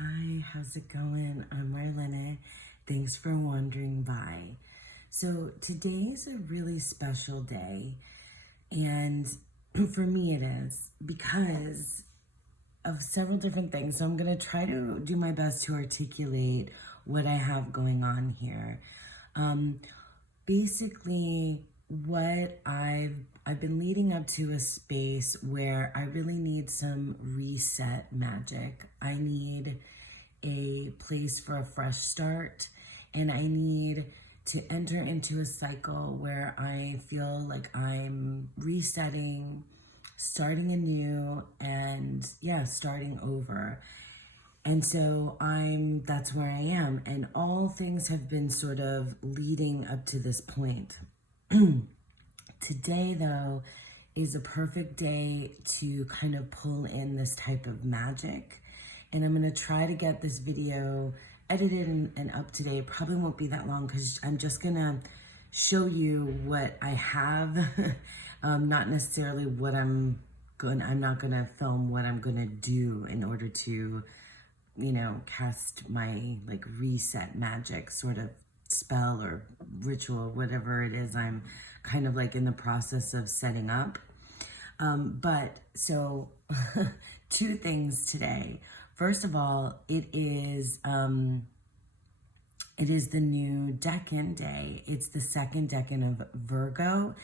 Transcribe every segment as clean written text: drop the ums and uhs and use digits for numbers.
Hi, how's it going? I'm Marlena. Thanks for wandering by. So today is a really special day, and for me it is because of several different things. So I'm going to try to do my best to articulate what I have going on here. Basically, what I've been leading up to a space where I really need some reset magic. I need a place for a fresh start, and I need to enter into a cycle where I feel like I'm resetting, starting anew, and starting over. And so that's where I am. And all things have been sort of leading up to this point. Today, though, is a perfect day to kind of pull in this type of magic. And I'm going to try to get this video edited and up to date. Probably won't be that long because I'm just going to show you what I have, not necessarily what I'm not going to film what I'm going to do in order to cast my like reset magic sort of spell or ritual, whatever it is I'm kind of like in the process of setting up. But so two things today. First of all, it is the new decan day. It's the second decan of Virgo,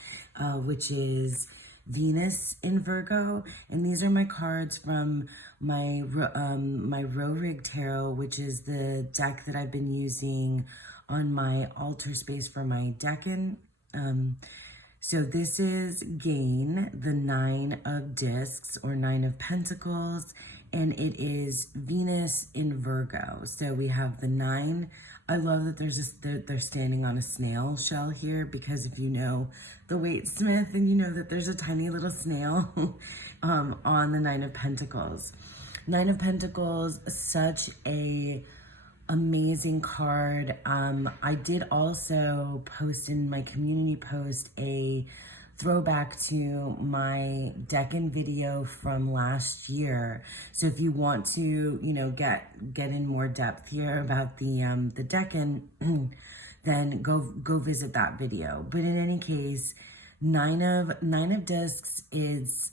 which is Venus in Virgo, and these are my cards from my Rig Tarot, which is the deck that I've been using on my altar space for my decan. So this is Gain, the 9 of Discs or 9 of Pentacles, and it is Venus in Virgo. So we have the 9. I love that they're standing on a snail shell here, because if you know the Waitsmith, and you know that there's a tiny little snail on the 9 of Pentacles. 9 of Pentacles, such a amazing card. I did also post in my community post a throwback to my decan video from last year. So if you want to, get in more depth here about the decan, then go visit that video. But in any case, 9 of Discs is,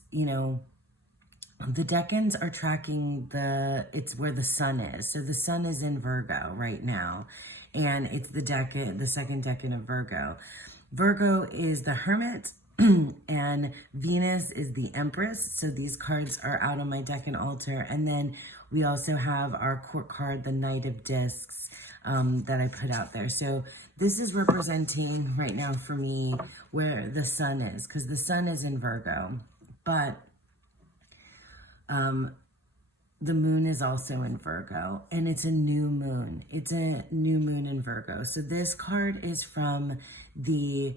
the decans are tracking it's where the sun is. So the sun is in Virgo right now, and it's the second decan of Virgo. Virgo is the Hermit, and Venus is the Empress. So these cards are out on my decan altar. And then we also have our court card, the Knight of Discs, that I put out there. So this is representing right now for me where the sun is, because the sun is in Virgo, but the moon is also in Virgo, and it's a new moon. It's a new moon in Virgo. So this card is from the,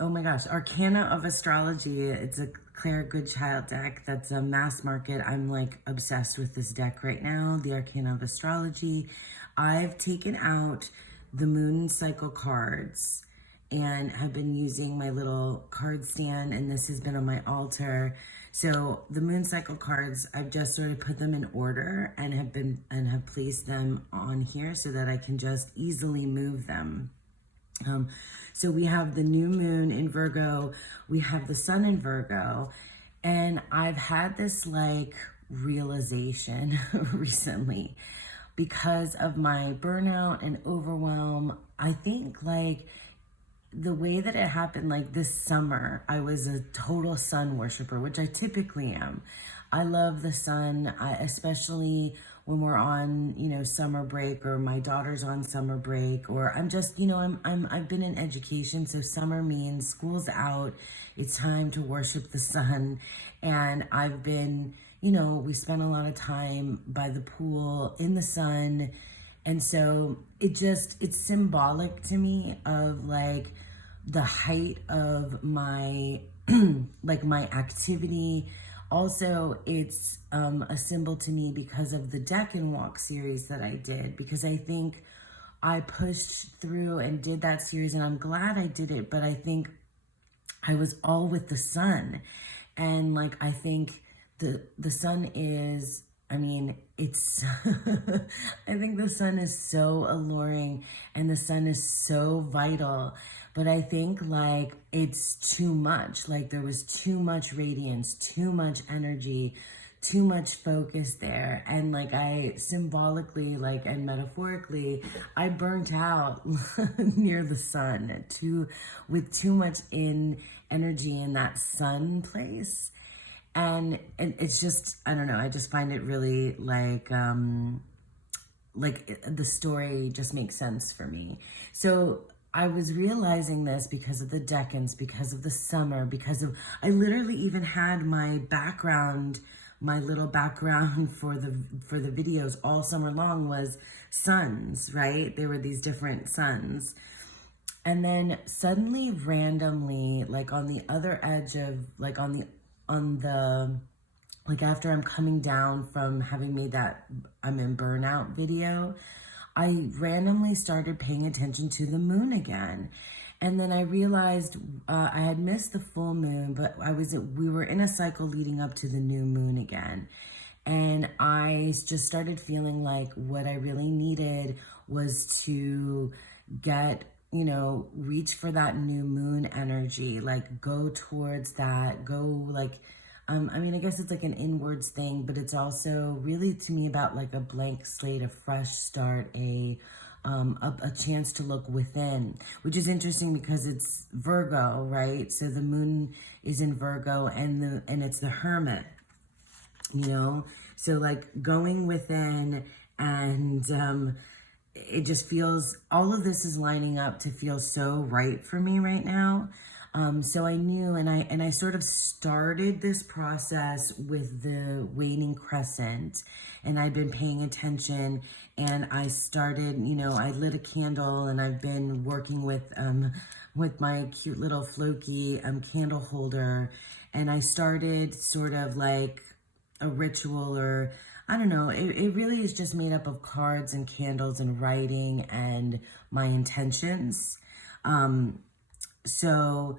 oh my gosh, Arcana of Astrology. It's a Claire Goodchild deck that's a mass market. I'm like obsessed with this deck right now, the Arcana of Astrology. I've taken out the moon cycle cards and have been using my little card stand, and this has been on my altar. So the moon cycle cards, I've just sort of put them in order and have placed them on here so that I can just easily move them. So we have the new moon in Virgo, we have the sun in Virgo, and I've had this like realization recently because of my burnout and overwhelm. I think like the way that it happened, like this summer, I was a total sun worshiper, which I typically am. I love the sun, especially when we're on, summer break, or my daughter's on summer break, or I'm just, I've been in education. So summer means school's out. It's time to worship the sun. And I've been, we spent a lot of time by the pool in the sun. And so it's symbolic to me of like the height of my, like my activity. Also, it's a symbol to me because of the Decan Walk series that I did, because I think I pushed through and did that series, and I'm glad I did it, but I think I was all with the sun. And like, I think the sun is I mean, it's, I think the sun is so alluring and the sun is so vital, but I think like it's too much. Like there was too much radiance, too much energy, too much focus there. And like I symbolically, like, and metaphorically, I burnt out near the sun with too much energy in that sun place. And it's just, I don't know, I just find it really the story just makes sense for me. So I was realizing this because of the decans, because of the summer, I literally even had my background, my little background for the videos all summer long was suns, right? There were these different suns. And then suddenly, randomly, like on the other edge of, like on the, like after I'm coming down from having made that I'm in burnout video, I randomly started paying attention to the moon again. And then I realized I had missed the full moon, but we were in a cycle leading up to the new moon again. And I just started feeling like what I really needed was to get, reach for that new moon energy, like go towards that, go like, I mean, I guess it's like an inwards thing, but it's also really to me about like a blank slate, a fresh start, a chance to look within, which is interesting because it's Virgo, right? So the moon is in Virgo and it's the hermit, so like going within and, it just feels, all of this is lining up to feel so right for me right now. So I knew, and I sort of started this process with the waning crescent, and I've been paying attention, and I started, I lit a candle, and I've been working with my cute little Floki candle holder, and I started sort of like a ritual, or I don't know, it really is just made up of cards and candles and writing and my intentions. So,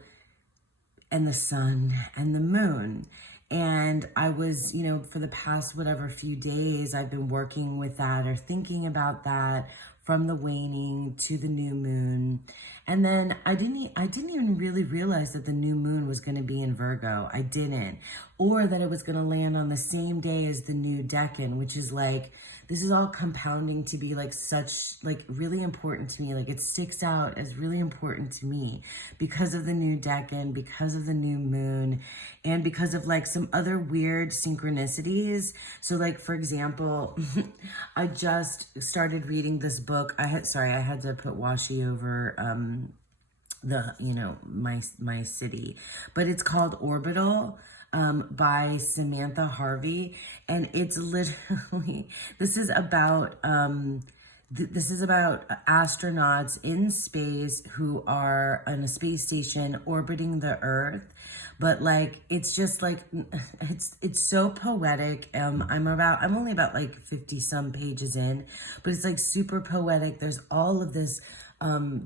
and the sun and the moon. And I was, for the past whatever few days, I've been working with that or thinking about that from the waning to the new moon. And then I didn't even really realize that the new moon was going to be in Virgo. I didn't. Or that it was going to land on the same day as the new decan, which is like, this is all compounding to be like such, like really important to me. Like it sticks out as really important to me because of the new decan, because of the new moon, and because of like some other weird synchronicities. So like, for example, I just started reading this book. I had to put washi over my city, but it's called Orbital by Samantha Harvey, and it's literally, this is about astronauts in space who are on a space station orbiting the Earth. But like, it's just like, it's so poetic. I'm only about like 50 some pages in, but it's like super poetic. There's all of this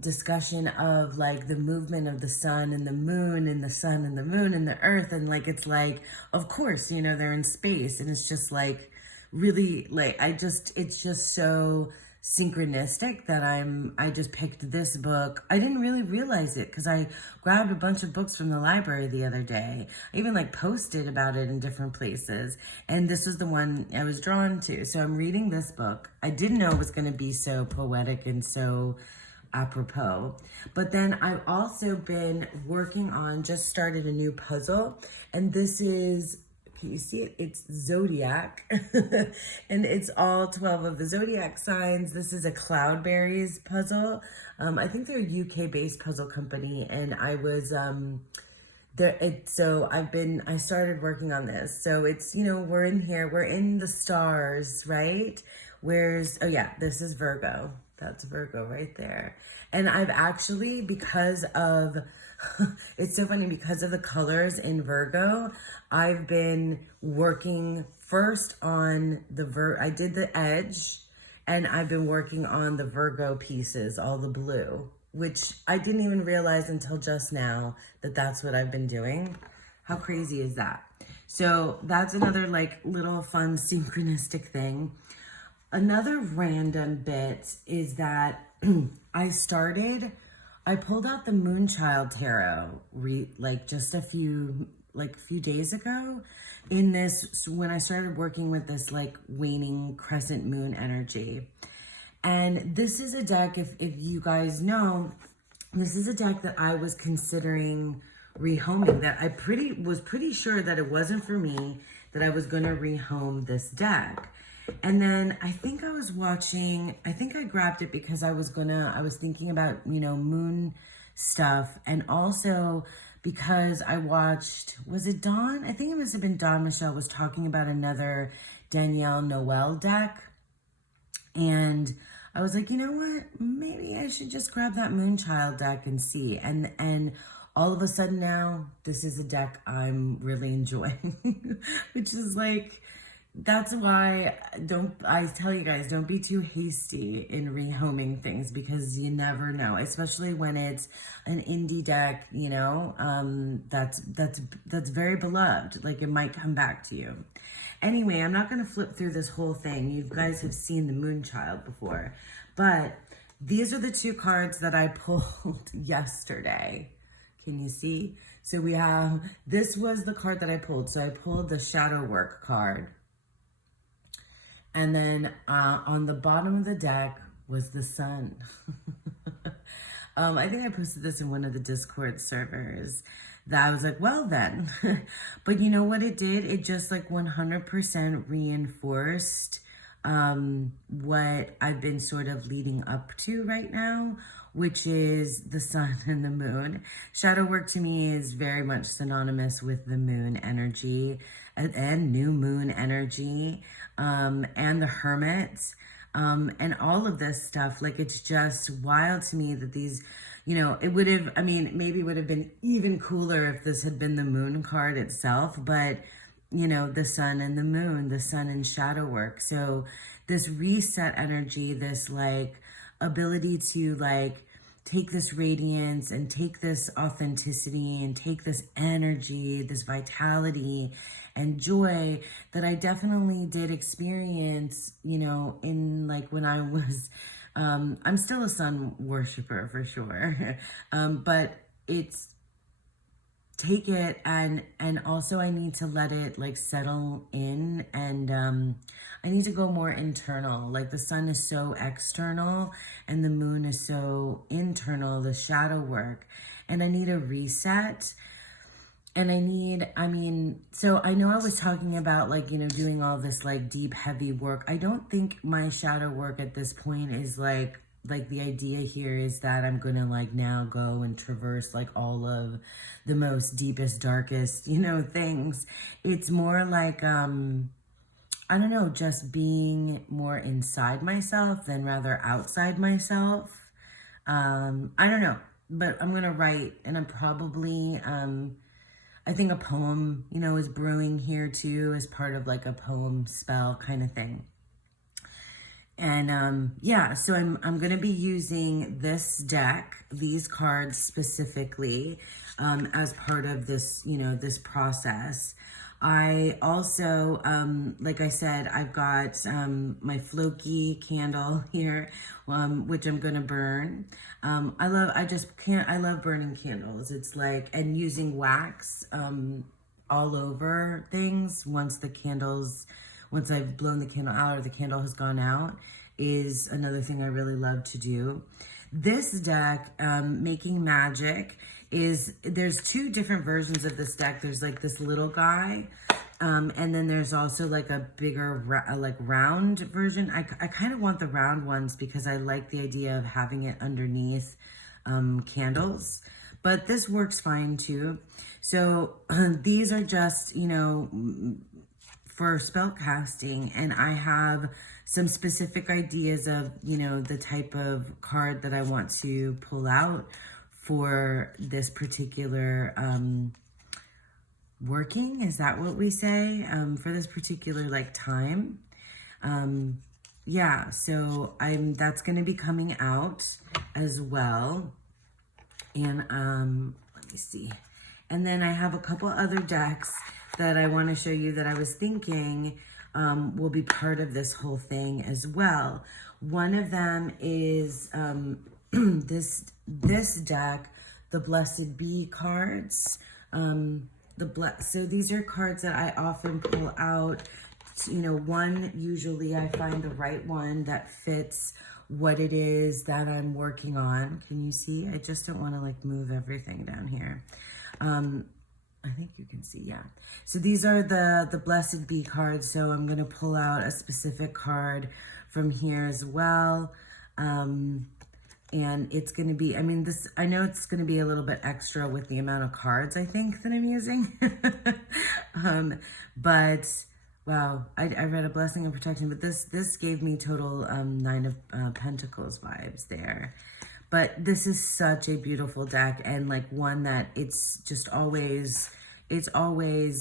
discussion of like the movement of the sun and the moon and the sun and the moon and the earth. And like, it's like, of course, they're in space, and it's just like really like, it's just so synchronistic that I just picked this book. I didn't really realize it because I grabbed a bunch of books from the library the other day. I even like posted about it in different places, and this was the one I was drawn to. So I'm reading this book. I didn't know it was going to be so poetic and so apropos. But then I've also been just started a new puzzle, and this is, can you see it? It's Zodiac, and it's all 12 of the Zodiac signs. This is a Cloudberries puzzle. I think they're a UK-based puzzle company, and I was, I started working on this. So it's, we're in here, we're in the stars, right? This is Virgo. That's Virgo right there. And I've actually, because of, it's so funny, because of the colors in Virgo, I've been working first on I did the edge, and I've been working on the Virgo pieces, all the blue, which I didn't even realize until just now that that's what I've been doing. How crazy is that? So that's another like little fun synchronistic thing. Another random bit is that I pulled out the Moonchild Tarot like just a few days ago in this, when I started working with this like waning crescent moon energy. And this is a deck, if you guys know, this is a deck that I was considering rehoming, that I was pretty sure that it wasn't for me, that I was going to rehome this deck. And then I think I grabbed it because I was thinking about, you know, moon stuff. And also because I watched, was it Dawn? I think it must have been Dawn Michelle was talking about another Danielle Noel deck. And I was like, you know what? Maybe I should just grab that Moonchild deck and see. And all of a sudden now, this is a deck I'm really enjoying, which is like, that's why I tell you guys, don't be too hasty in rehoming things, because you never know, especially when it's an indie deck, you know, that's very beloved. Like, it might come back to you. Anyway, I'm not going to flip through this whole thing. You guys have seen the Moonchild before, but these are the two cards that I pulled yesterday. Can you see? So we have, this was the card that I pulled. So I pulled the Shadow Work card. And then on the bottom of the deck was the Sun. I think I posted this in one of the Discord servers, that I was like, well then. But you know what it did? It just like 100% reinforced what I've been sort of leading up to right now, which is the Sun and the Moon. Shadow work to me is very much synonymous with the moon energy and new moon energy, and the Hermit, and all of this stuff. Like, it's just wild to me that these, you know, it would have, I mean, maybe it would have been even cooler if this had been the Moon card itself, but you know, the Sun and the Moon, the Sun and shadow work. So this reset energy, this like ability to like take this radiance and take this authenticity and take this energy, this vitality and joy that I definitely did experience, you know, in like when I was, I'm still a sun worshiper for sure. But it's, take it and also I need to let it like settle in, and I need to go more internal. Like, the Sun is so external and the Moon is so internal, the shadow work, and I need a reset. And so I know I was talking about like, you know, doing all this like deep, heavy work. I don't think my shadow work at this point is like the idea here is that I'm gonna like now go and traverse like all of the most deepest, darkest, you know, things. It's more like, I don't know, just being more inside myself than rather outside myself. I don't know, but I'm gonna write, and I'm probably, I think a poem, you know, is brewing here too, as part of like a poem spell kind of thing. And yeah, so I'm going to be using this deck, these cards specifically, as part of this, you know, this process. I also, like I said, I've got my Floki candle here, which I'm going to burn. I love burning candles. It's like, and using wax all over things once I've blown the candle out or the candle has gone out, is another thing I really love to do. This deck, Making Magic, there's two different versions of this deck. There's like this little guy, and then there's also like a bigger, like round version. I kind of want the round ones because I like the idea of having it underneath candles. But this works fine too. So these are just, you know, for spell casting, and I have some specific ideas of, you know, the type of card that I want to pull out for this particular working, is that what we say, for this particular like time. Yeah, so that's going to be coming out as well. And let me see. And then I have a couple other decks that I want to show you that I was thinking will be part of this whole thing as well. One of them is this deck, the Blessed Bee cards. So these are cards that I often pull out. You know, one, usually I find the right one that fits what it is that I'm working on. Can you see? I just don't want to like move everything down here. I think you can see, yeah. So these are the Blessed Bee cards. So I'm going to pull out a specific card from here as well. And it's going to be, I mean, this, I know it's going to be a little bit extra with the amount of cards I think that I'm using. But wow, I read a Blessing and Protection, but this gave me total Nine of Pentacles vibes there. But this is such a beautiful deck, and like one that it's always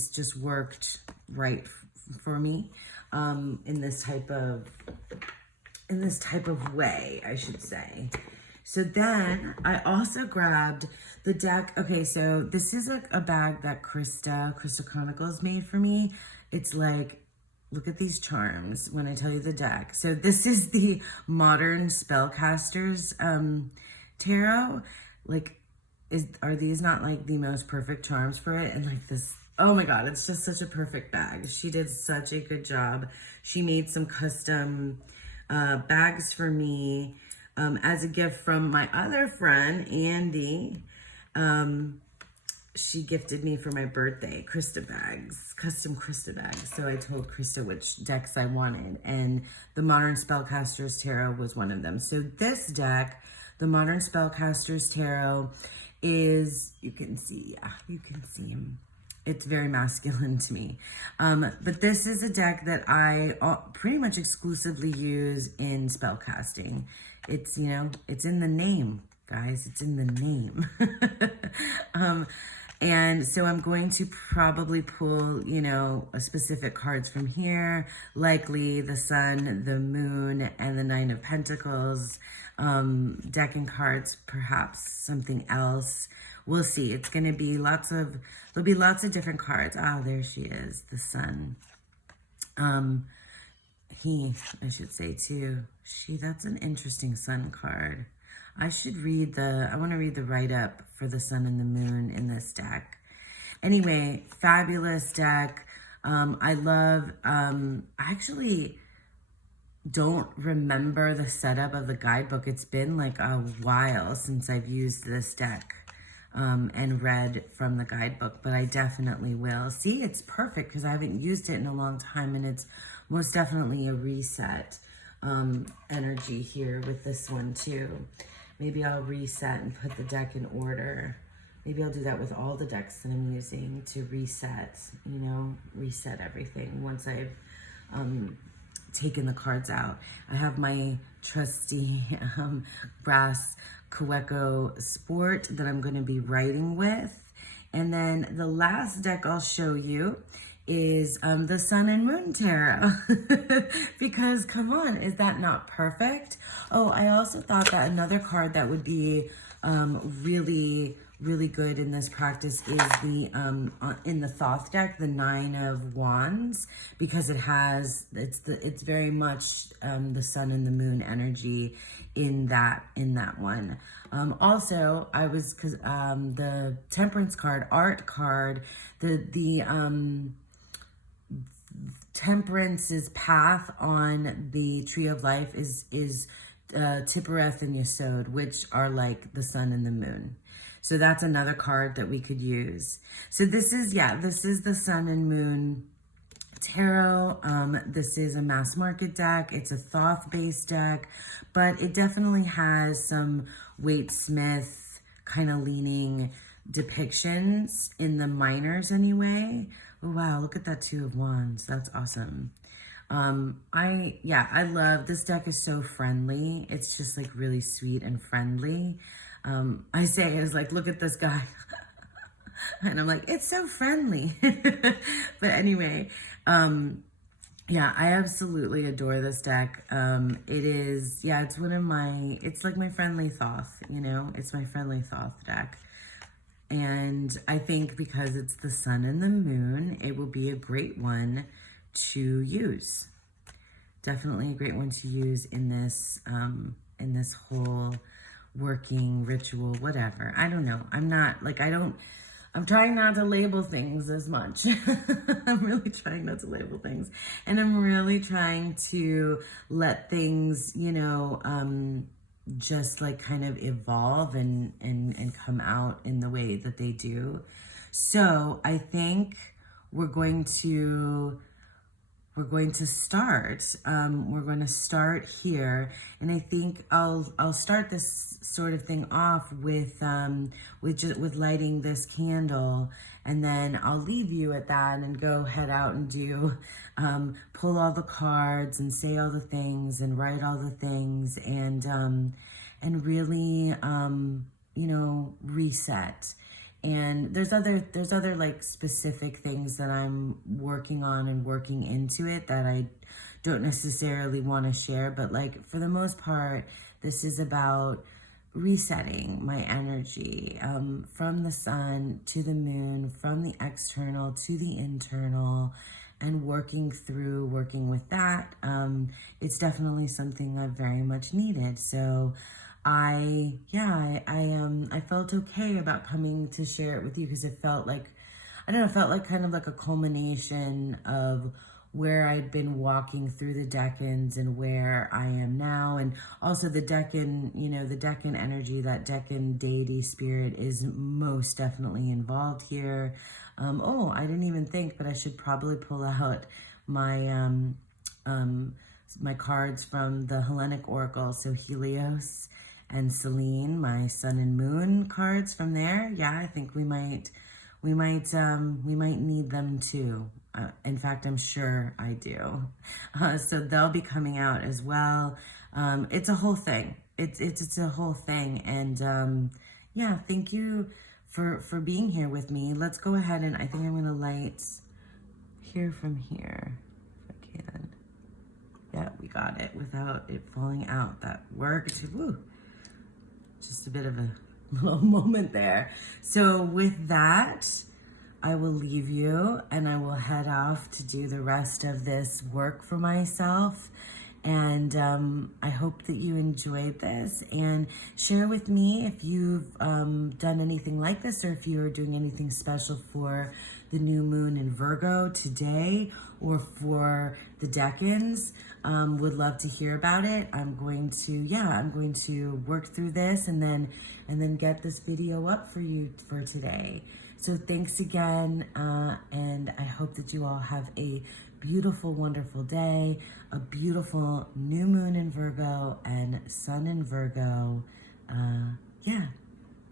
just worked right for me in this type of way, I should say. So then I also grabbed the deck. Okay, so this is a bag that Krista Chronicles made for me. It's like, look at these charms when I tell you the deck. So this is the Modern Spellcasters tarot. Like, are these not like the most perfect charms for it? And like this, oh my God, it's just such a perfect bag. She did such a good job. She made some custom bags for me as a gift from my other friend, Andy. She gifted me for my birthday, Krista bags, custom Krista bags. So I told Krista which decks I wanted, and the Modern Spellcasters Tarot was one of them. So this deck, the Modern Spellcasters Tarot, is, you can see him. It's very masculine to me. But this is a deck that I pretty much exclusively use in spellcasting. It's, you know, it's in the name, guys. It's in the name. And so I'm going to probably pull, you know, specific cards from here, likely the Sun, the Moon, and the Nine of Pentacles. Decking cards, perhaps something else. We'll see. It's going to be there'll be lots of different cards. Ah, there she is, the Sun. I should say too. That's an interesting Sun card. I want to read the write-up for the Sun and the Moon in this deck. Anyway, fabulous deck. I actually don't remember the setup of the guidebook. It's been like a while since I've used this deck and read from the guidebook, but I definitely will. See, it's perfect because I haven't used it in a long time, and it's most definitely a reset energy here with this one too. Maybe I'll reset and put the deck in order. Maybe I'll do that with all the decks that I'm using to reset, you know, reset everything once I've taken the cards out. I have my trusty brass Kaweco Sport that I'm going to be writing with. And then the last deck I'll show you is the Sun and Moon Tarot. Because come on, is that not perfect? Oh, I also thought that another card that would be really good in this practice is the in the Thoth deck, the Nine of Wands, because it's very much the Sun and the Moon energy in that one. Also, the Temperance card, art card, the Temperance's path on the Tree of Life is Tippereth and Yesod, which are like the Sun and the Moon. So that's another card that we could use. So this is the Sun and Moon Tarot. This is a mass market deck. It's a Thoth-based deck, but it definitely has some Waite Smith kind of leaning depictions in the minors anyway. Oh, wow, look at that Two of Wands. That's awesome. I love this deck. Is so friendly. It's just like really sweet and friendly. I say it's like, look at this guy. And I'm like, it's so friendly. But anyway, yeah, I absolutely adore this deck. It's like my friendly Thoth, you know, it's my friendly Thoth deck. And I think because it's the sun and the moon, it will be a great one to use. Definitely a great one to use in this whole working ritual, whatever. I don't know. I'm not like, I'm trying not to label things as much. I'm really trying not to label things. And I'm really trying to let things, just like kind of evolve and come out in the way that they do. So I think we're going to start. We're going to start here, and I think I'll start this sort of thing off with lighting this candle, and then I'll leave you at that and go head out and do pull all the cards and say all the things and write all the things and really reset. And there's other like specific things that I'm working on and working into it that I don't necessarily want to share, but like for the most part, this is about resetting my energy from the sun to the moon, from the external to the internal, and working with that. It's definitely something I've very much needed. So I felt okay about coming to share it with you because it felt like, I don't know, it felt like kind of like a culmination of where I'd been walking through the decans and where I am now. And also the decan, the decan energy, that decan deity spirit is most definitely involved here. I didn't even think, but I should probably pull out my, my cards from the Hellenic Oracle. So Helios and Selene, my sun and moon cards from there. Yeah, I think we might need them too. In fact, I'm sure I do. So they'll be coming out as well. It's a whole thing. It's a whole thing. And yeah, thank you for being here with me. Let's go ahead and I think I'm gonna light here from here if I can. Yeah, we got it without it falling out. That worked. Woo. Just a bit of a little moment there. So with that, I will leave you and I will head off to do the rest of this work for myself. And I hope that you enjoyed this, and share with me if you've done anything like this, or if you're doing anything special for the new moon in Virgo today or for the decans. Would love to hear about it. I'm going to work through this and then get this video up for you for today. So thanks again, and I hope that you all have a beautiful, wonderful day, a beautiful new moon in Virgo and sun in Virgo.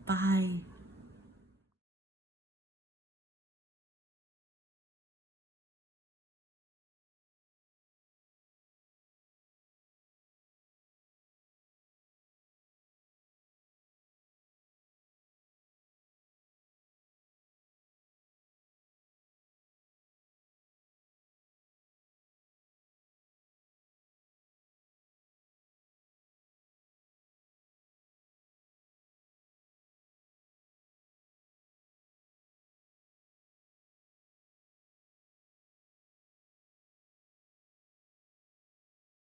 Bye.